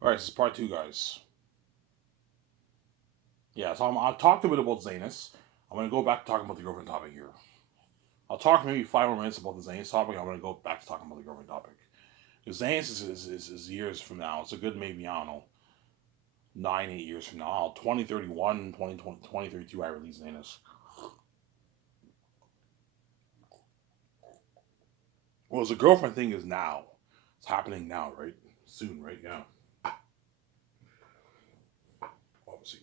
All right, this is part two, guys. Yeah, so I've talked a bit about Zanus. I'm going to go back to talking about the girlfriend topic here. I'll talk maybe 5 more minutes about the Zanus topic. I'm going to go back to talking about the girlfriend topic. Because Zanus is years from now. It's a good maybe, I don't know, 9, 8 years from now. 2031, 2032, I release Zanus. Well, the girlfriend thing is now. It's happening now, right? Soon, right? Yeah. Obviously.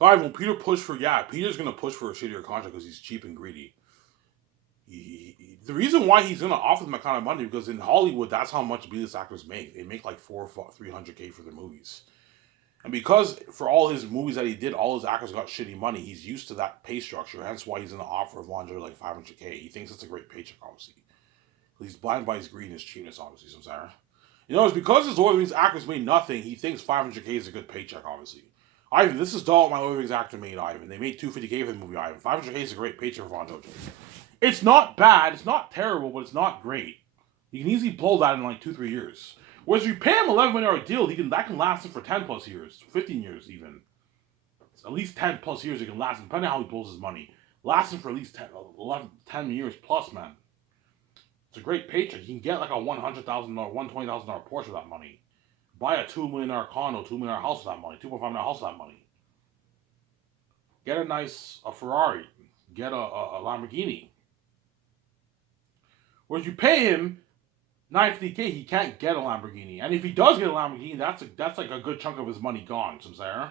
All right, when Peter pushed for, yeah, Peter's going to push for a shittier contract because he's cheap and greedy. The reason why he's gonna offer them that kind of money because in Hollywood that's how much B-list actors make. They make like 300K for their movies, and because for all his movies that he did, all his actors got shitty money. He's used to that pay structure. Hence why he's gonna offer Vondra like 500K. He thinks it's a great paycheck, obviously. He's blind by his greed and his cheapness, obviously. So Sarah, it's because his Lord of the Rings actors made nothing. He thinks 500K is a good paycheck, obviously. Ivan, this is all my Lord of the Rings actor made. Ivan, they made 250K for the movie. Ivan, 500K is a great paycheck for Vondra. It's not bad. It's not terrible, but it's not great. You can easily blow that in like 2, 3 years. Whereas if you pay him $11 million deal, that can last him for 10 plus years, 15 years even. At least 10 plus years it can last him, depending on how he blows his money. Last him for at least 10, 11, 10 years plus, man. It's a great paycheck. You can get like a $100,000, $120,000 Porsche with that money. Buy a $2 million condo, $2 million house with that money, $2.5 million house with that money. Get a Ferrari. Get a Lamborghini. Whereas you pay him 950K, he can't get a Lamborghini. And if he does get a Lamborghini, that's like a good chunk of his money gone, Samsara.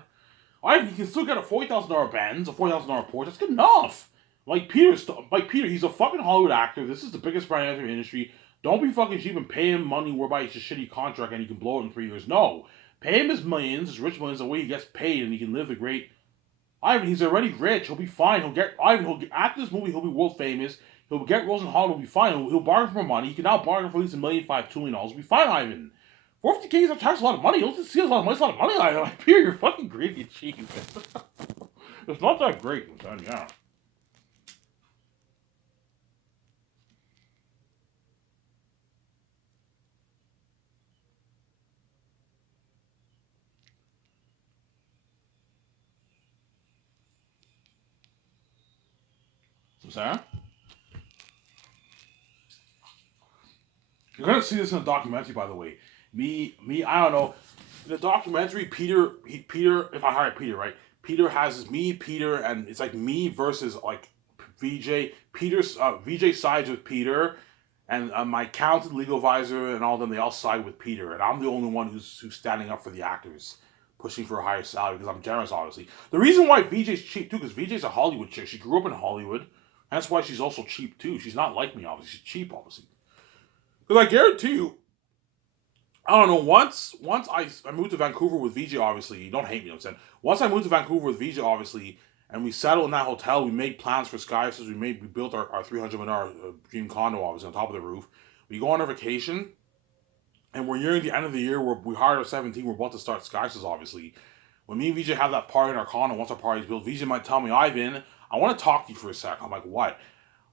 Alright, he can still get a $40,000 Benz, a $40,000 Porsche. That's good enough. Like Peter, he's a fucking Hollywood actor. This is the biggest brand in the industry. Don't be fucking cheap and pay him money whereby it's a shitty contract and he can blow it in 3 years. No. Pay him his millions, his rich millions, the way he gets paid and he can live the great. Ivan, he's already rich. He'll be fine. After this movie, he'll be world famous. He'll get Rosen Hall. He'll be fine. He'll bargain for money. He can now bargain for at least $1.5 million, $2 million. He'll be fine, Ivan. 450K is a lot of money. You'll just see a lot of money. It's a lot of money, Ivan. Like, Peter, you're fucking greedy and cheap. It's not that great, man. Yeah. So, Sarah, you're gonna see this in a documentary, by the way. I don't know. In the documentary, Peter, if I hire Peter, right? Peter has me, Peter, and it's like me versus like VJ. VJ sides with Peter, and my accountant, legal advisor, and all of them, they all side with Peter, and I'm the only one who's standing up for the actors, pushing for a higher salary because I'm generous, obviously. The reason why VJ's cheap too, because VJ's a Hollywood chick. She grew up in Hollywood. That's why she's also cheap too. She's not like me, obviously. She's cheap, obviously. Because I guarantee you, I don't know. Once I moved to Vancouver with VJ, obviously. You don't hate me, I'm saying. Once I moved to Vancouver with VJ, obviously, and we settled in that hotel, we made plans for Sky. So we built our $300 million dream condo, obviously, on top of the roof. We go on our vacation, and we're nearing the end of the year. We hired our 17. We're about to start Sky, obviously. When me and VJ have that party in our condo, once our party's built, VJ might tell me, Ivan, I want to talk to you for a sec. I'm like, what?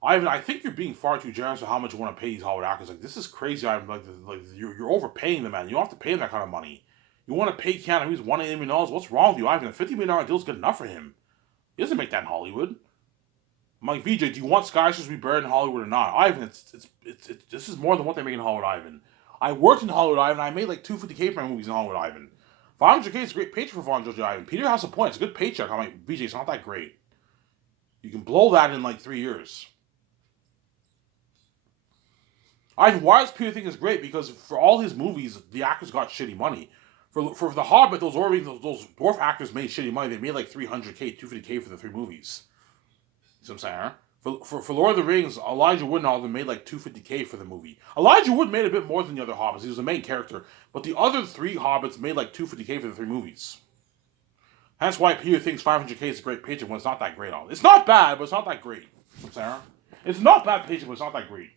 Ivan, I think you're being far too generous with how much you want to pay these Hollywood actors. Like, this is crazy, Ivan. Like you're overpaying them, man. You don't have to pay them that kind of money. You want to pay Keanu Reeves $180 million? What's wrong with you, Ivan? A $50 million deal is good enough for him. He doesn't make that in Hollywood. I'm like, VJ, do you want Skystars to be buried in Hollywood or not? Ivan, it's this is more than what they make in Hollywood, Ivan. I worked in Hollywood, Ivan. I made like 250K for my movies in Hollywood, Ivan. 500K is a great paycheck for Von Jojo, Ivan. Peter has a point. It's a good paycheck. I'm like, VJ, it's not that great. You can blow that in like 3 years. Why does Peter think is great? Because for all his movies, the actors got shitty money. For The Hobbit, those dwarf actors made shitty money. They made like 300K, 250K for the 3 movies. See what I'm saying, huh? For Lord of the Rings, Elijah Wood and all of them made like 250K for the movie. Elijah Wood made a bit more than the other Hobbits. He was the main character. But the other 3 Hobbits made like 250K for the 3 movies. That's why Peter thinks 500K is a great paycheck when it's not that great. It's not bad, but it's not that great. See what I'm saying, huh? It's not bad paycheck, but it's not that great.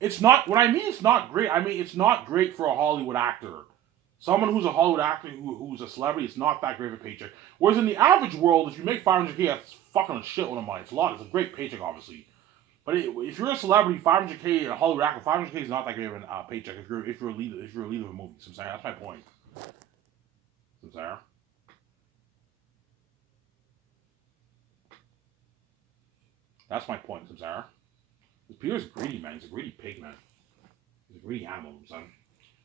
It's not, when I mean it's not great, I mean it's not great for a Hollywood actor. Someone who's a Hollywood actor who's a celebrity, it's not that great of a paycheck. Whereas in the average world, if you make 500K, that's fucking a shitload of money. It's a lot. It's a great paycheck, obviously. But if you're a celebrity, 500K a Hollywood actor, 500K is not that great of a paycheck if you're a lead of a movie. So I'm saying that's my point. So I'm saying that's my point. So I'm saying Peter's greedy, man. He's a greedy pig, man. He's a greedy animal. I'm saying.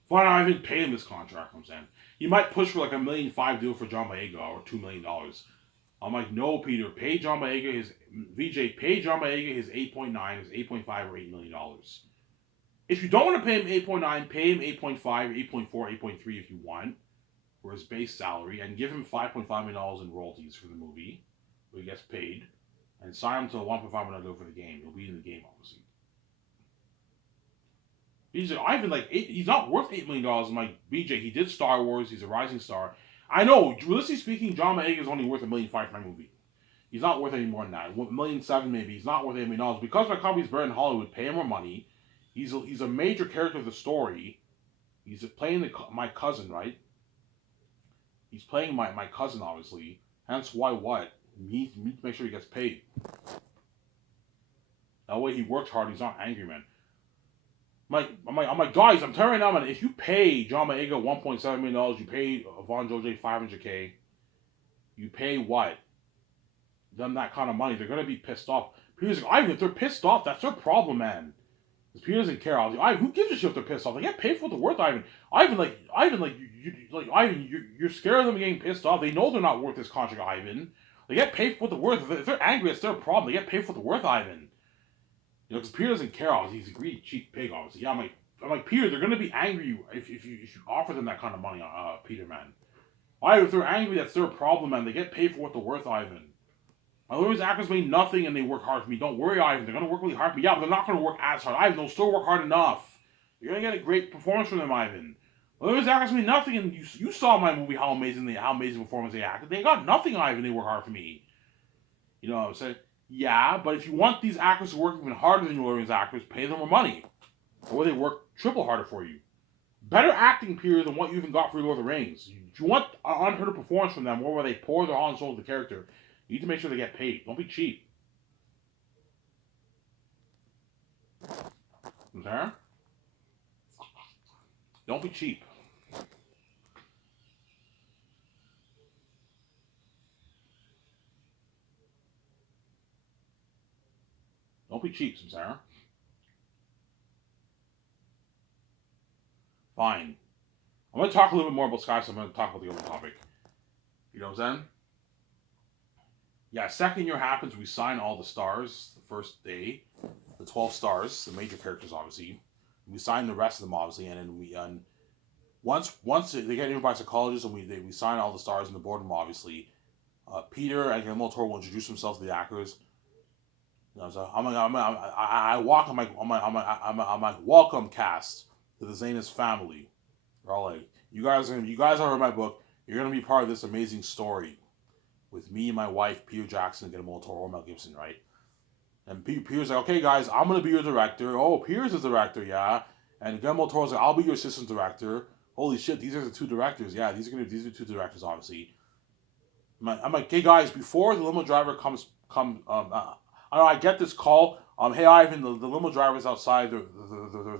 Why not even pay him this contract? I'm saying he might push for like $1.5 million deal for John Boyega or $2 million. I'm like, no, Peter, pay John Boyega his VJ, pay John Boyega his 8.9, his 8.5 or $8 million. If you don't want to pay him 8.9, pay him 8.5, 8.4, 8.3 if you want for his base salary, and give him $5.5 million in royalties for the movie, where he gets paid, and sign him to a $1.5 million deal for the game. He'll be in the game, obviously. He's Ivan like he's not worth $8 million. I'm like BJ. He did Star Wars. He's a rising star. I know. Realistically speaking, John Boyega is only worth $1.5 million for my movie. He's not worth any more than that. $1.7 million maybe. He's not worth $8 million because my company's better in Hollywood. Pay him more money. He's a major character of the story. He's playing my cousin, right? He's playing my cousin, obviously. Hence why what? We need to make sure he gets paid. That way he works hard. He's not angry, man. I'm like, guys, I'm telling you right now, man, if you pay John Boyega $1.7 million, you pay Von Jose 500K, you pay what? Them that kind of money, they're gonna be pissed off. Peter's like, Ivan, if they're pissed off, that's their problem, man. Because Peter doesn't care. I was like, Ivan, who gives a shit if they're pissed off? They get paid for what they're worth, Ivan. You're scared of them getting pissed off. They know they're not worth this contract, Ivan. They get paid for what they're worth. If they're angry, it's their problem. They get paid for what they're worth, Ivan. Because Peter doesn't care. Obviously, he's a greedy, cheap pig. Obviously, yeah. I'm like Peter. They're gonna be angry if you offer them that kind of money, Peter, man. Ivan, if they're angry, that's their problem, man. They get paid for what they're worth, Ivan. My Lewis actors made nothing and they work hard for me. Don't worry, Ivan. They're gonna work really hard for me. Yeah, but they're not gonna work as hard. Ivan, they'll still work hard enough. You're gonna get a great performance from them, Ivan. My Lewis actors made nothing, and you saw my movie how amazing performance they acted. They got nothing, Ivan. They work hard for me. You know what I'm saying? Yeah, but if you want these actors to work even harder than your Williams actors, pay them more money. Or they work triple harder for you. Better acting period than what you even got for Lord of the Rings. If you want an unheard of performance from them, where they pour their heart and soul into the character, you need to make sure they get paid. Don't be cheap. Okay? Don't be cheap. Don't be cheap, Samsara. Fine. I'm going to talk a little bit more about Sky, so I'm going to talk about the other topic. You know what I'm saying? Yeah, second year happens, we sign all the stars the first day. The 12 stars, the major characters, obviously. We sign the rest of them, obviously, and then once they get interviewed by psychologists and we sign all the stars in the boardroom, obviously. Peter and Guillermo del Toro will introduce themselves to the actors. You know, so I walk. I'm like, welcome cast to the Zanus family. They're all like, you guys are in my book. You're gonna be part of this amazing story with me and my wife, Peter Jackson, Guillermo del Toro, Mel Gibson, right? And Peter's like, okay, guys, I'm gonna be your director. Oh, Peter's the director, yeah. And Guillermo del Toro's like, I'll be your assistant director. Holy shit, these are the two directors. Yeah, these are two directors, obviously. I'm like, hey guys, before the limo driver I know I get this call. Hey Ivan, the limo driver's outside. They're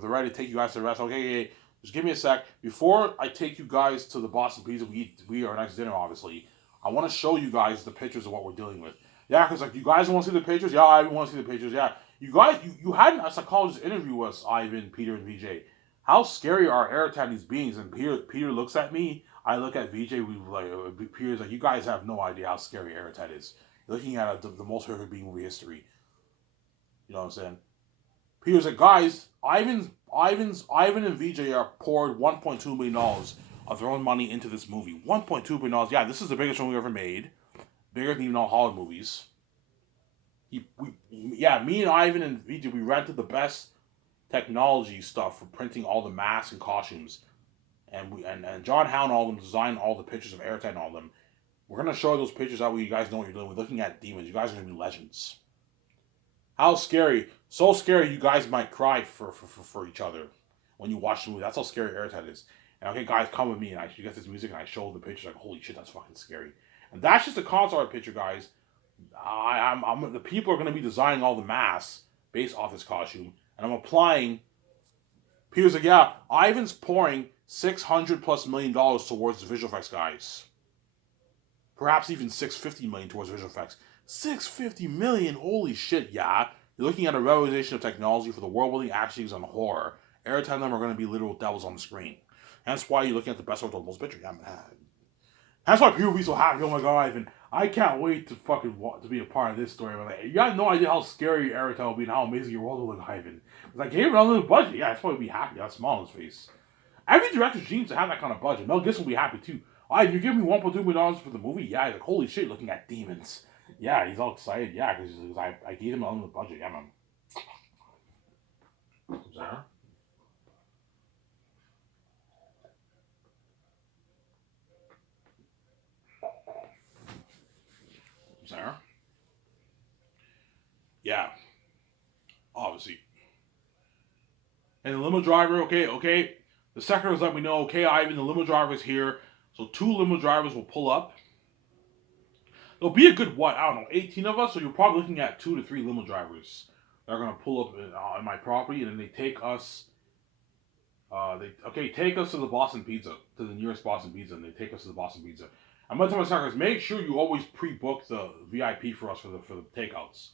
ready to take you guys to the restaurant. Okay, just give me a sec. Before I take you guys to the Boston Pizza, we are next dinner, obviously. I want to show you guys the pictures of what we're dealing with. Yeah, because like, you guys want to see the pictures? Yeah, I want to see the pictures. Yeah, you guys, you had a psychologist interview us, Ivan, Peter, and VJ. How scary are Airtan these beings? And Peter looks at me. I look at VJ. We like Peter's like, you guys have no idea how scary Airtan is. You're looking at the most horrific being movie history. You know what I'm saying? Peter's like, guys, Ivan and VJ are poured $1.2 million of their own money into this movie. $1.2 million. Yeah, this is the biggest one we ever made. Bigger than even all Hollywood movies. Me and Ivan and VJ, we rented the best technology stuff for printing all the masks and costumes. And John Howe and all of them designed all the pictures of Airtight and all of them. We're gonna show those pictures out where you guys know what you're doing. We're looking at demons. You guys are gonna be legends. How scary. So scary you guys might cry for each other when you watch the movie. That's how scary Airtight is. And okay, guys, come with me. And you get this music and I show the pictures like, holy shit, that's fucking scary. And that's just a concept art picture, guys. The people are gonna be designing all the masks based off this costume, and I'm applying. Peter's like, yeah, Ivan's pouring $600+ million towards the visual effects guys. Perhaps even $650 million towards visual effects. $650 million, holy shit, yeah. You're looking at a realization of technology for the world-building actions on horror. Every time them are going to be literal devils on the screen. And that's why you're looking at the best of the most picture. Yeah, man. That's why people be so happy. Oh my god, Ivan. I can't wait to fucking to be a part of this story. Like, you got no idea how scary Erica will be and how amazing your world will look, Ivan. Because I gave it a little budget. Yeah, that's why he'd be happy. That's small on his face. Every director's dreams to have that kind of budget. Mel Gibson will be happy too. Alright, you give me $1.2 million for the movie? Yeah, he's like, holy shit, looking at demons. Yeah, he's all excited. Yeah, because I gave him a little budget. Yeah, man. Sarah? Sarah? Yeah. Obviously. And the limo driver, okay. The secretaries let me know, okay, Ivan, the limo driver's here. So 2 limo drivers will pull up. There'll be a good, what, I don't know, 18 of us, so you're probably looking at 2 to 3 limo drivers that are going to pull up in my property, and then they take us, take us to the Boston Pizza, to the nearest Boston Pizza, and they take us to the Boston Pizza. I'm going to tell my suckers, make sure you always pre-book the VIP for us for the takeouts.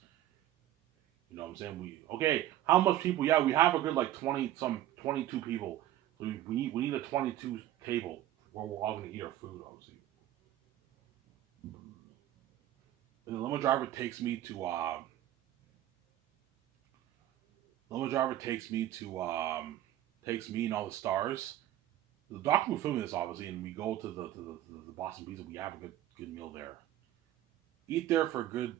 You know what I'm saying? How much people? Yeah, we have a good 22 people. So we need a 22 table where we're all going to eat our food, obviously. And the limo driver takes me to takes me and all the stars. The doctor will film this obviously, and we go to the Boston Pizza. We have a good meal there. Eat there for a good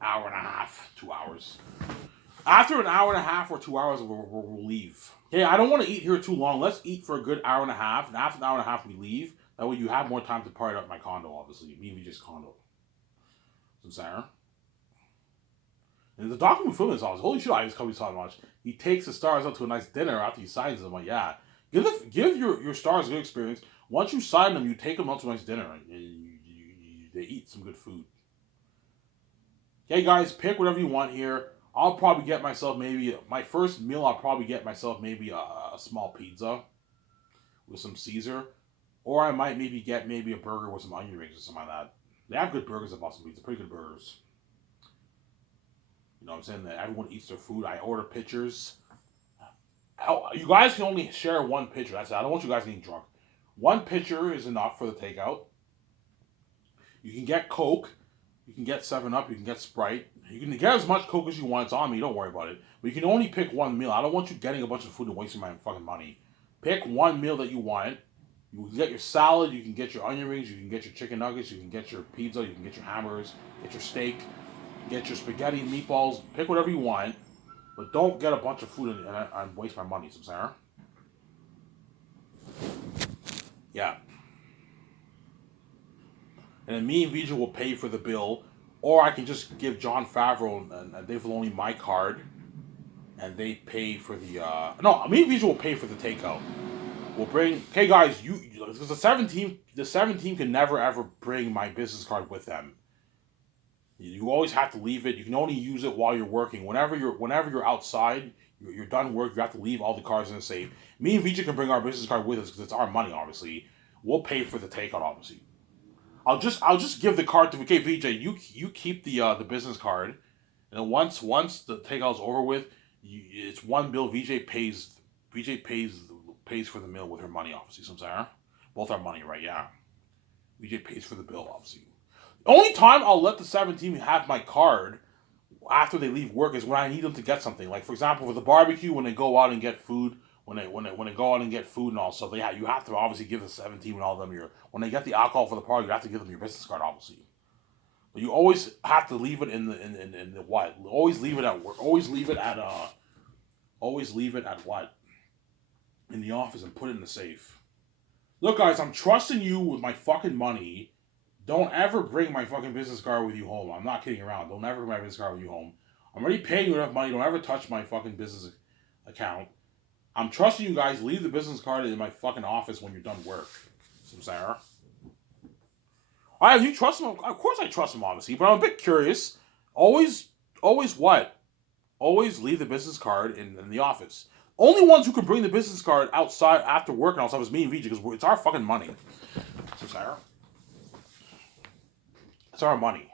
hour and a half, 2 hours. After an hour and a half or 2 hours, we'll leave. Okay, I don't want to eat here too long. Let's eat for a good hour and a half. And after an hour and a half, we leave. That way you have more time to party up my condo, obviously. Me and VJ's condo. Some Sarah. And the document film is always, holy shit, I just come so much. He takes the stars out to a nice dinner after he signs them. Like, yeah. Give your stars a good experience. Once you sign them, you take them out to a nice dinner. And they eat some good food. Okay, guys, pick whatever you want here. I'll probably get myself my first meal, I'll probably get myself maybe a small pizza with some Caesar. Or I might get a burger with some onion rings or something like that. They have good burgers at Boston Pizza, pretty good burgers. You know what I'm saying? That everyone eats their food. I order pitchers. You guys can only share one pitcher. That's it. I don't want you guys getting drunk. One pitcher is enough for the takeout. You can get Coke. You can get 7-Up. You can get Sprite. You can get as much Coke as you want. It's on me. Don't worry about it. But you can only pick one meal. I don't want you getting a bunch of food and wasting my fucking money. Pick one meal that you want. You can get your salad. You can get your onion rings. You can get your chicken nuggets. You can get your pizza. You can get your hamburgers. Get your steak. Get your spaghetti and meatballs. Pick whatever you want. But don't get a bunch of food and waste my money, Sarah. Yeah. And then me and Vijay will pay for the bill. Or I can just give Jon Favreau and Dave Filoni my card. And they pay for the... No, me and Vijay will pay for the takeout. We'll bring... Okay, guys, because the 17 can never, ever bring my business card with them. You always have to leave it. You can only use it while you're working. Whenever you're outside, you're done work, you have to leave all the cards in the safe. Me and Vijay can bring our business card with us because it's our money, obviously. We'll pay for the takeout, obviously. I'll just give the card to Vijay. You keep the business card, and then once the takeout's over with, it's one bill. Vijay pays for the meal with her money, obviously. So Sarah, both our money, right? Yeah. Vijay pays for the bill, obviously. Only time I'll let the 17 have my card after they leave work is when I need them to get something. Like, for example, for the barbecue, when they go out and get food, when they go out and get food and all stuff, you have to obviously give the 17 and all of them when they get the alcohol for the party, you have to give them your business card, obviously. But you always have to leave it in the what? Always leave it at work. Always leave it at what? In the office and put it in the safe. Look, guys, I'm trusting you with my fucking money. Don't ever bring my fucking business card with you home. I'm not kidding around. Don't ever bring my business card with you home. I'm already paying you enough money. Don't ever touch my fucking business account. I'm trusting you guys. Leave the business card in my fucking office when you're done work. Sarah. Alright, you trust him? Of course I trust him, obviously. But I'm a bit curious. Always what? always leave the business card in the office. Only ones who can bring the business card outside after work and all stuff is me and VJ because it's our fucking money. So Sarah, it's our money,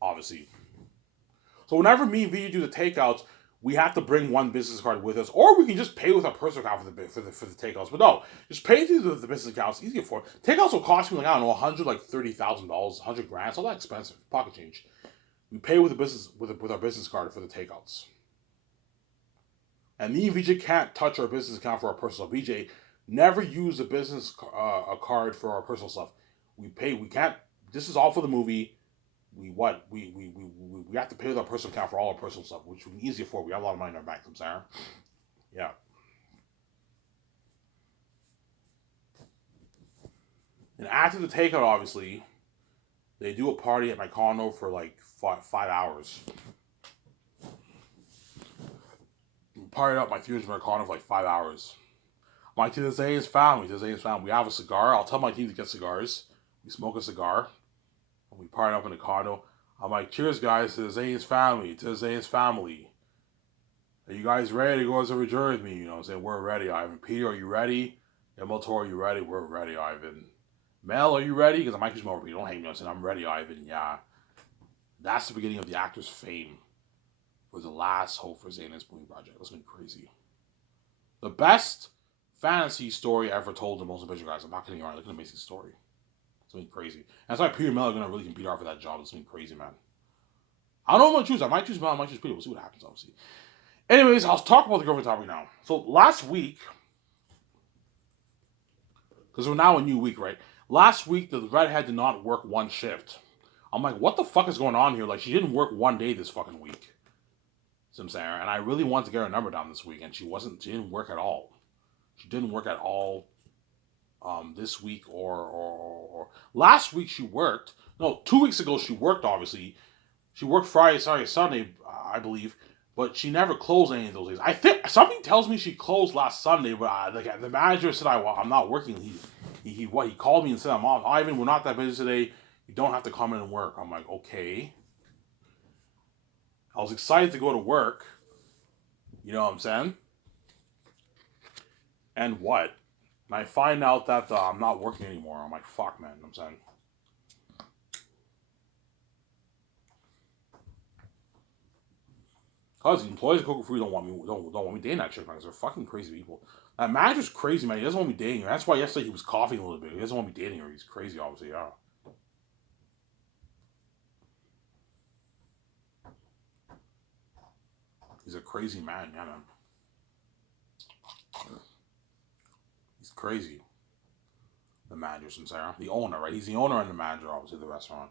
obviously. So whenever me and VJ do the takeouts, we have to bring one business card with us, or we can just pay with our personal account for the takeouts. But no, just pay through the business account. It's easier for takeouts will cost me like I don't know, $130,000, $100,000. It's all that expensive. Pocket change. We pay with the business with our business card for the takeouts. And me and VJ can't touch our business account for our personal. VJ never use a business a card for our personal stuff. We pay. We can't. This is all for the movie. We have to pay with our personal account for all our personal stuff, which we can easily afford. We have a lot of money in our bank. I'm sorry. Yeah. And after the takeout, obviously, they do a party at my condo for like 5 hours. We partied up my theaters in my condo for like 5 hours. My team today is family. We have a cigar. I'll tell my team to get cigars. We smoke a cigar. And we party up in the condo. I'm like, cheers, guys, to Zane's family. To Zane's family. Are you guys ready to go as a return with me? You know what I'm saying? We're ready, Ivan. Peter, are you ready? Motor, are you ready? We're ready, Ivan. Mel, are you ready? Because I might use more. Don't hate me. I'm saying I'm ready, Ivan. Yeah. That's the beginning of the actor's fame. For the last hope for Zane and Spoon Project. That's been crazy. The best fantasy story ever told in most adventure guys. I'm not kidding around. Look at an amazing story. It's been crazy. And that's why Peter Miller gonna really compete hard for that job. It's been crazy, man. I don't know what I'm gonna choose. I might choose Mel. I might choose Peter. We'll see what happens, obviously. Anyways, I'll talk about the girlfriend topic now. So last week, because we're now a new week, right? Last week, the redhead did not work one shift. I'm like, what the fuck is going on here? Like, she didn't work one day this fucking week. See what I'm saying? And I really wanted to get her number down this week, and she didn't work at all. She didn't work at all this week or last week she worked. No, 2 weeks ago she worked, obviously. She worked Friday, Saturday, Sunday, I believe. But she never closed any of those days. I think something tells me she closed last Sunday, but the manager said I'm not working. He called me and said I'm off. Ivan, we're not that busy today. You don't have to come in and work. I'm like, okay. I was excited to go to work. You know what I'm saying? And what? And I find out that I'm not working anymore. I'm like, fuck, man. You know what I'm saying? Cause the employees at Coca Free don't want me dating that chick, man. Cause they're fucking crazy people. That manager's crazy, man. He doesn't want me dating her. That's why yesterday he was coughing a little bit. He doesn't want me dating her. He's crazy, obviously. Yeah. He's a crazy man, yeah, man. He's crazy. The manager, from Sarah. The owner, right? He's the owner and the manager, obviously, of the restaurant.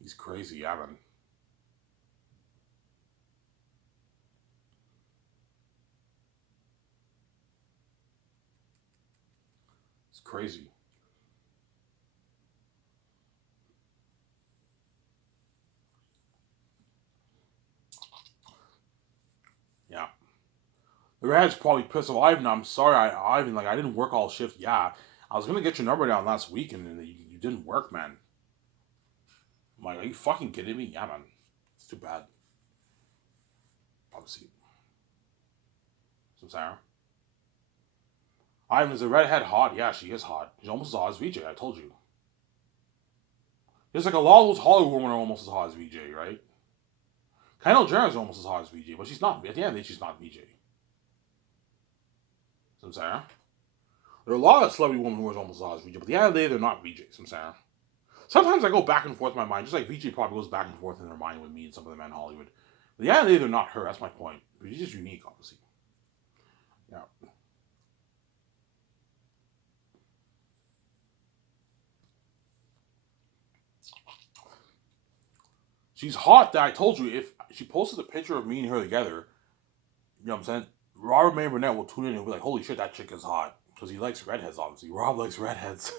He's crazy, yeah, man. It's crazy. Yeah. The redhead's probably pissed off Ivan. I'm sorry, Ivan. Like, I didn't work all shift. Yeah. I was going to get your number down last week, and you didn't work, man. I'm like, are you fucking kidding me? Yeah, man. It's too bad. Obviously. So, Sarah. Ivan, is the redhead hot? Yeah, she is hot. She's almost as hot as VJ, I told you. There's like a lot of those Hollywood women are almost as hot as VJ, right? Kendall Jenner is almost as hot as VJ, but she's not. At the end of the day, she's not VJ. So, Sarah. There are a lot of celebrity women who are almost as hot as VJ, but at the end of the day, they're not VJ. So, Sarah. Sometimes I go back and forth in my mind, just like VJ probably goes back and forth in her mind with me and some of the men in Hollywood. But at the end of the day, they're not her. That's my point. She's just unique, obviously. Yeah. She's hot that I told you if she posted a picture of me and her together, you know what I'm saying? Robert May Burnett will tune in and be like, holy shit, that chick is hot. Because he likes redheads, obviously. Rob likes redheads.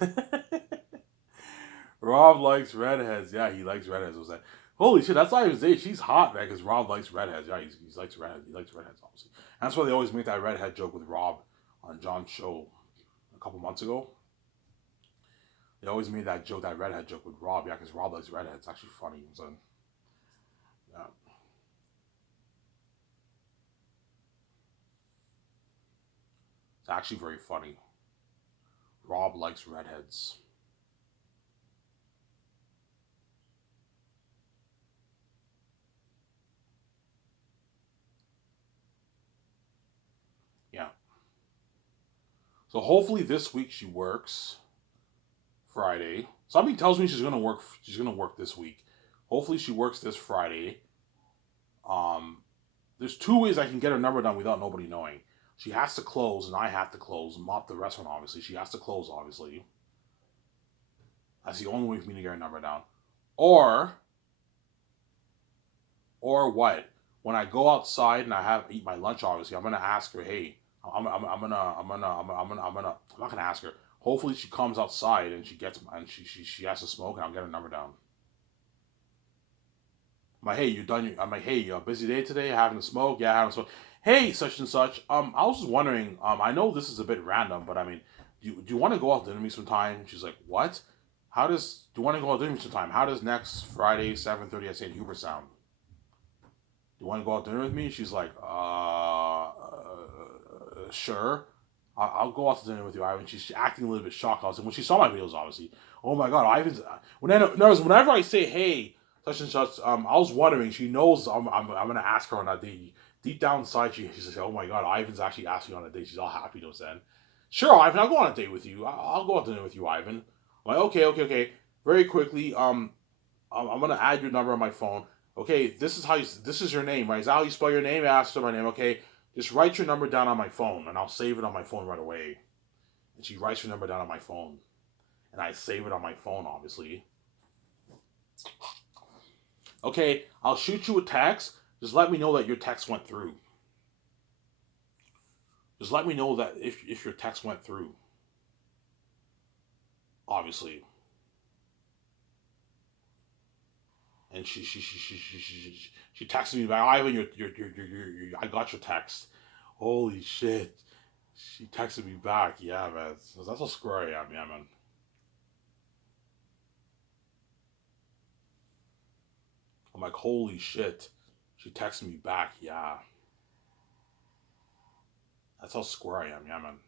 Rob likes redheads. Yeah, he likes redheads. Was that? Holy shit, that's why he was saying she's hot, man, because Rob likes redheads. Yeah, he likes redheads. He likes redheads, obviously. And that's why they always make that redhead joke with Rob on John's show a couple months ago. They always made that joke, that redhead joke with Rob. Yeah, because Rob likes redheads. It's actually funny. So, yeah, it's actually very funny. Rob likes redheads. Yeah. So hopefully this week she works Friday. Somebody tells me she's gonna work. She's gonna work this week. Hopefully she works this Friday. Um, there's two ways I can get her number down without nobody knowing. She has to close, and I have to close. Mop the restaurant, obviously. She has to close, obviously. That's the only way for me to get her number down. Or, or what? When I go outside and I have eat my lunch, obviously, I'm gonna ask her, hey, I'm not gonna ask her. Hopefully, she comes outside and she has to smoke, and I'll get her number down. I'm like, hey, you done? I'm like, hey, you busy day today? Having a smoke? Yeah, having a smoke. Hey, such and such. I was just wondering. I know this is a bit random, but I mean, do you want to go out to dinner with me sometime? She's like, what? Do you want to go out to dinner with me sometime? How does next Friday 7:30 at St. Hubert sound? Do you want to go out to dinner with me? She's like, sure. I'll go out to dinner with you, Ivan. She's acting a little bit shocked. I was like, when she saw my videos, obviously. Oh my god, Ivan's. Whenever I say hey, such and such, I was wondering. She knows I'm gonna ask her on that date. Deep down inside, she says, "Oh my god, Ivan's actually asking on a date." She's all happy to then. Sure, Ivan, I'll go on a date with you. I'll go out to dinner with you, Ivan. I'm like, okay. Very quickly, I'm gonna add your number on my phone. Okay, this is your name, right? Is that how you spell your name? Ask for my name. Okay, just write your number down on my phone, and I'll save it on my phone right away. And she writes her number down on my phone, and I save it on my phone, obviously. Okay, I'll shoot you a text. Just let me know that your text went through. Just let me know that if your text went through, obviously. And she texted me back. Ivan, I got your text. Holy shit. She texted me back. Yeah, man. That's how square I am. Yeah, man. I'm like, holy shit. She texted me back. Yeah. That's how square I am. Yeah, man.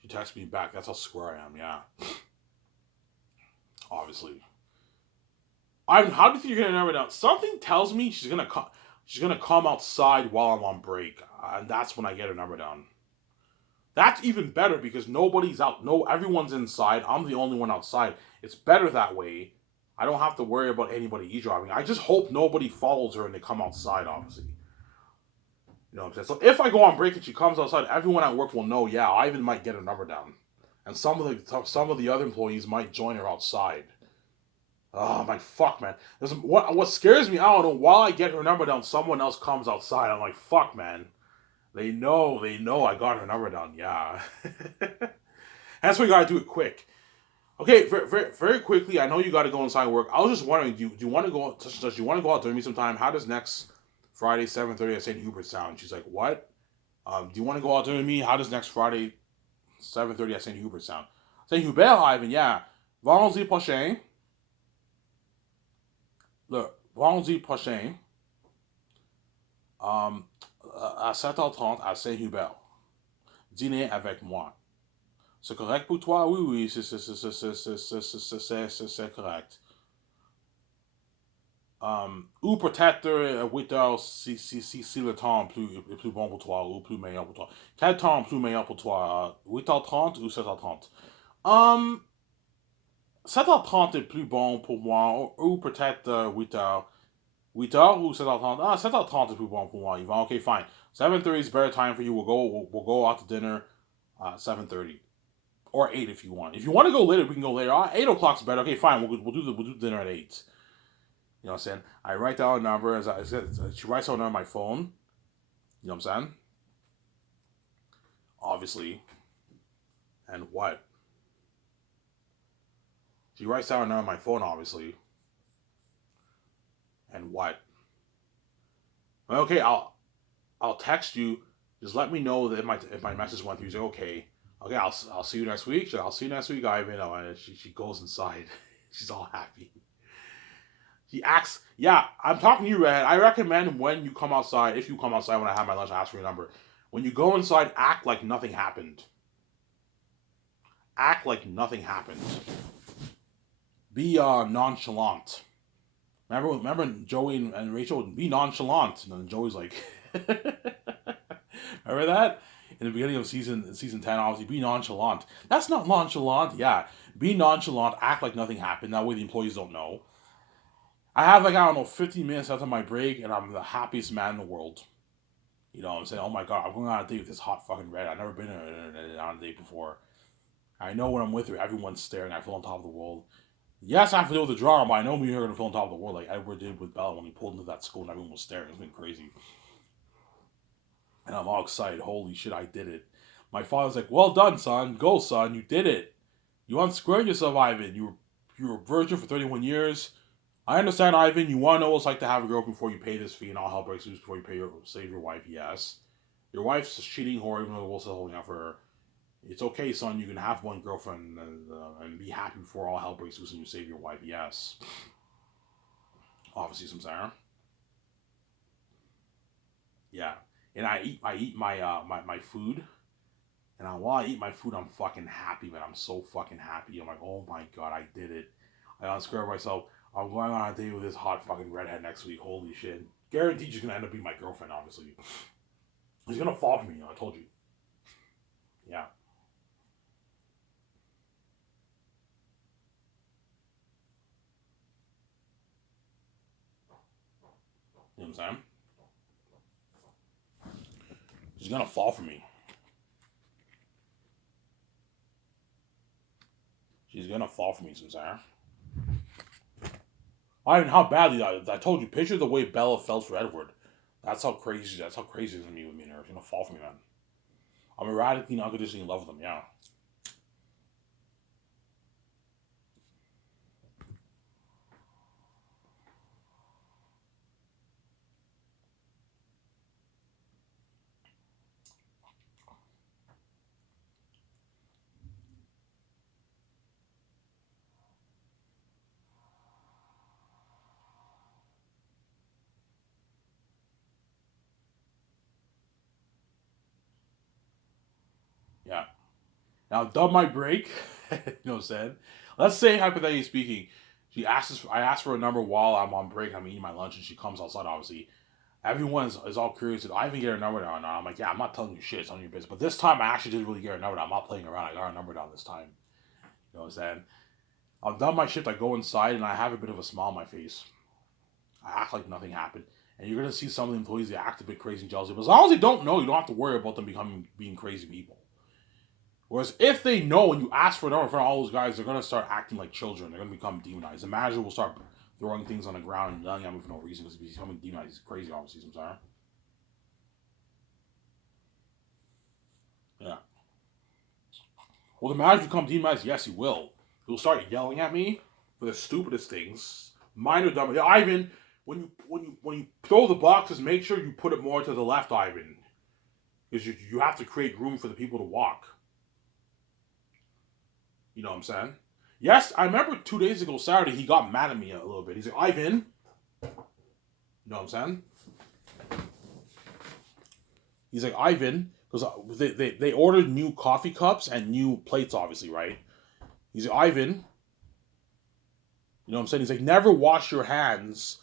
She texted me back. That's how square I am. Yeah. Obviously. How do you think you're gonna narrow it down? Something tells me she's gonna come. She's gonna come outside while I'm on break, and that's when I get her number down. That's even better because nobody's out. No, everyone's inside. I'm the only one outside. It's better that way. I don't have to worry about anybody eavesdropping. I just hope nobody follows her and they come outside. Obviously, you know what I'm saying. So if I go on break and she comes outside, everyone at work will know. Yeah, I even might get her number down, and some of the other employees might join her outside. Oh my fuck, man. What scares me? I don't know. While I get her number down, someone else comes outside. I'm like, fuck, man. They know I got her number down. Yeah. That's why you gotta do it quick. Okay, very quickly. I know you gotta go inside work. I was just wondering, do you want to go out? Do you want to go out during me sometime? How does next Friday 7:30 at St. Hubert sound? She's like, what? Do you want to go out during me? How does next Friday 7:30 at St. Hubert sound? St. Hubert, Ivan, yeah. Vendredi prochain. Le vendredi prochain. Um, à 7h30 à Saint Hubert. Dîner avec moi. C'est correct pour toi? Oui, oui, c'est correct. Ou peut-être 8 heures si le temps est plus bon pour toi ou plus meilleur pour toi. Quel temps est plus meilleur pour toi? 8h30 ou 7h30? 7h30 est plus bon pour moi ou peut-être 8h. 8h ou 7h30? 7h30 is plus bon pour moi. Yvan, okay, fine. 7:30 is better time for you. We'll go out to dinner 7:30. Or 8 if you want. If you want to go later, we can go later. 8 o'clock's better. Okay, fine. We'll do dinner at 8. You know what I'm saying? I write down a number as I said. She writes down on my phone. You know what I'm saying? Obviously. And what? She writes down a number on my phone, obviously. And what? Okay, I'll text you. Just let me know that if my message went through. He's like, okay. Okay, I'll see you next week. So I'll see you next week, Ivan. Oh, and she goes inside. She's all happy. He acts. Yeah, I'm talking to you, Red. I recommend when you come outside, if you come outside when I have my lunch, I ask for your number. When you go inside, act like nothing happened. Act like nothing happened. Be nonchalant. Remember Joey and Rachel? Be nonchalant. And then Joey's like, remember that? In the beginning of season 10, obviously, be nonchalant. That's not nonchalant. Yeah. Be nonchalant. Act like nothing happened. That way the employees don't know. I have, like, I don't know, 15 minutes after my break, and I'm the happiest man in the world. You know what I'm saying? Oh my god, I'm going on a date with this hot fucking red. I've never been on a date before. I know when I'm with her, everyone's staring. I feel on top of the world. Yes, I have to deal with the drama, but I know me are going to feel on top of the world like Edward did with Bella when he pulled into that school and everyone was staring. It's been crazy. And I'm all excited. Holy shit, I did it. My father's like, well done, son. Go, son. You did it. You unsquared yourself, Ivan. You were a virgin for 31 years. I understand, Ivan. You want to know what it's like to have a girl before you pay this fee and all hell breaks loose before you save your wife. Yes. Your wife's a cheating whore, even though the world's still holding out for her. It's okay, son. You can have one girlfriend and be happy before all hell breaks loose and you save your wife. Yes. Obviously, some Sarah. Yeah. And I eat my food. And while I eat my food, I'm fucking happy, man. I'm so fucking happy. I'm like, oh my god, I did it. I unsquared myself. I'm going on a date with this hot fucking redhead next week. Holy shit. Guaranteed she's gonna end up being my girlfriend, obviously. She's gonna fall for me, I told you. Yeah. You know what I'm saying? She's gonna fall for me. She's gonna fall for me, Sarah. I mean, how badly I told you. Picture the way Bella felt for Edward. That's how crazy it's gonna be with me and her. She's gonna fall for me, man. I'm erratically and unconditionally in love with him. Yeah. Yeah. Now, done my break. You know what I'm saying? Let's say, hypothetically speaking, I asked for a number while I'm on break. I'm eating my lunch, and she comes outside. Obviously, everyone is all curious. Did I even get her number down? I'm like, yeah, I'm not telling you shit. It's on your business. But this time, I actually did really get her number down. I'm not playing around. I got her number down this time. You know what I'm saying? I've done my shift. I go inside, and I have a bit of a smile on my face. I act like nothing happened. And you're gonna see some of the employees that act a bit crazy and jealousy. But as long as they don't know, you don't have to worry about them being crazy people. Whereas if they know and you ask for it in front of all those guys, they're gonna start acting like children. They're gonna become demonized. The manager will start throwing things on the ground and yelling at me for no reason because he's becoming demonized. He's crazy, obviously. Sometimes. Yeah. Will the manager become demonized? Yes, he will. He'll start yelling at me for the stupidest things. Minor dumb. Yeah, Ivan, when you throw the boxes, make sure you put it more to the left, Ivan, because you have to create room for the people to walk. You know what I'm saying? Yes, I remember 2 days ago, Saturday, he got mad at me a little bit. He's like, Ivan, you know what I'm saying? He's like, Ivan, because they ordered new coffee cups and new plates, obviously, right? He's like, Ivan, you know what I'm saying? He's like, never wash your hands.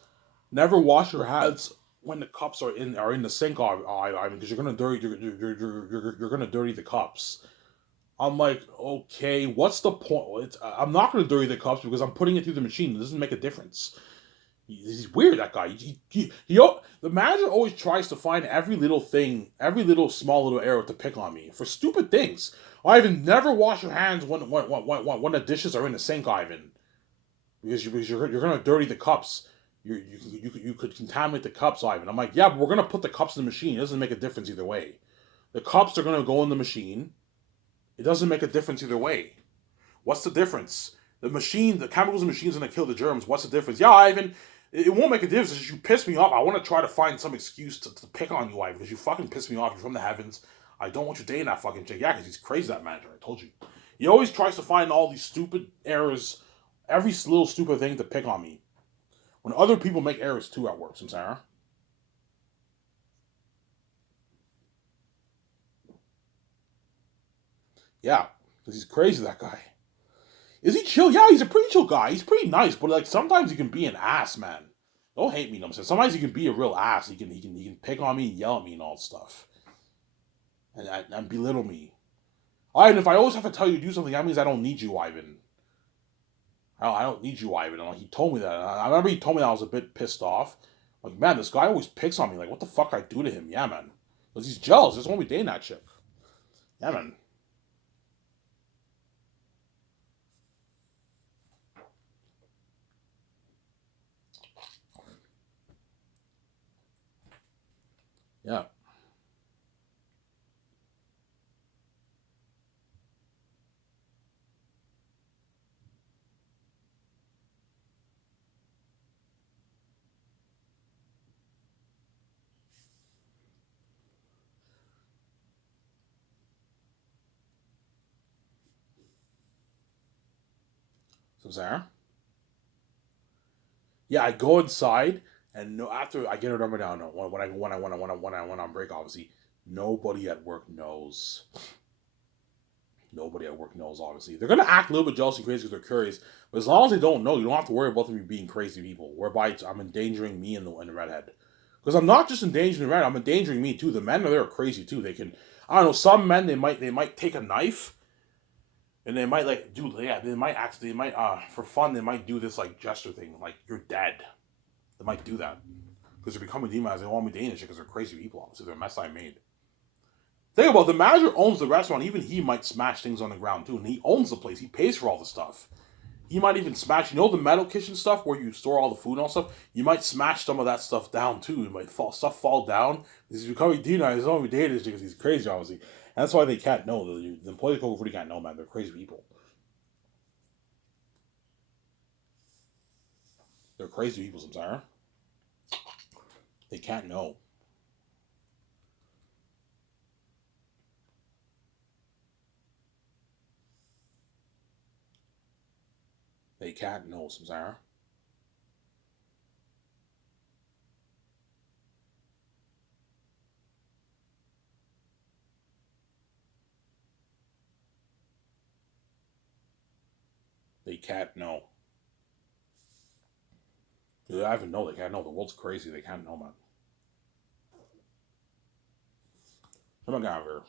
Never wash your hands when the cups are in the sink, Ivan, because you're gonna dirty the cups. I'm like, okay, what's the point? I'm not gonna dirty the cups because I'm putting it through the machine. It doesn't make a difference. He's weird, that guy. The manager always tries to find every little thing, every little small little error to pick on me for stupid things. Ivan, never wash your hands when the dishes are in the sink, Ivan, because you're gonna dirty the cups. You could contaminate the cups, Ivan. I'm like, yeah, but we're gonna put the cups in the machine. It doesn't make a difference either way. The cups are gonna go in the machine. It doesn't make a difference either way. What's the difference? The chemicals in the machine's gonna kill the germs. What's the difference? Yeah, Ivan, It won't make a difference. If you piss me off, I want to try to find some excuse to pick on you, Ivan, because you fucking piss me off. You're from the heavens. I don't want you dating that fucking chick. Yeah, because he's crazy, that manager. I told you. He always tries to find all these stupid errors, every little stupid thing to pick on me. When other people make errors too at work, Samsara. Yeah, because he's crazy, that guy. Is he chill? Yeah, he's a pretty chill guy. He's pretty nice, but like sometimes he can be an ass, man. Don't hate me, you know what I'm saying? Sometimes he can be a real ass. He can pick on me and yell at me and all stuff. And belittle me. Ivan, if I always have to tell you to do something, that means I don't need you, Ivan. I don't need you, Ivan. And like, he told me that. I remember he told me that I was a bit pissed off. Like, man, this guy always picks on me. Like, what the fuck I do to him? Yeah, man. Because he's jealous. He doesn't want me dating that chick. Yeah, man. Yeah. So, Sarah? Yeah, I go inside, and no, after I get her number down, no, when I on break, obviously, nobody at work knows. Nobody at work knows, obviously. They're gonna act a little bit jealous and crazy because they're curious, but as long as they don't know, you don't have to worry about them being crazy people. Whereby I'm endangering me and the redhead, because I'm not just endangering the red, I'm endangering me too. The men are there are crazy too. They can, I don't know, some men they might take a knife and they might like do yeah they might for fun they might do this like gesture thing like you're dead. They might do that because they're becoming demonized. They don't want me dating shit because they're crazy people. Obviously, they're a mess I made. Think about it, the manager owns the restaurant. Even he might smash things on the ground too, and he owns the place. He pays for all the stuff. He might even smash, the metal kitchen stuff where you store all the food and all stuff. You might smash some of that stuff down too. It might fall down. He's becoming demonized. He's only dating because he's crazy, obviously. And that's why they can't know. The employees go really can't know, man. They're crazy people. They're crazy people, sometimes. They can't know. They can't know, sometimes. They can't know. They don't even know. They can't know. The world's crazy. They can't know, man. Come on, over here.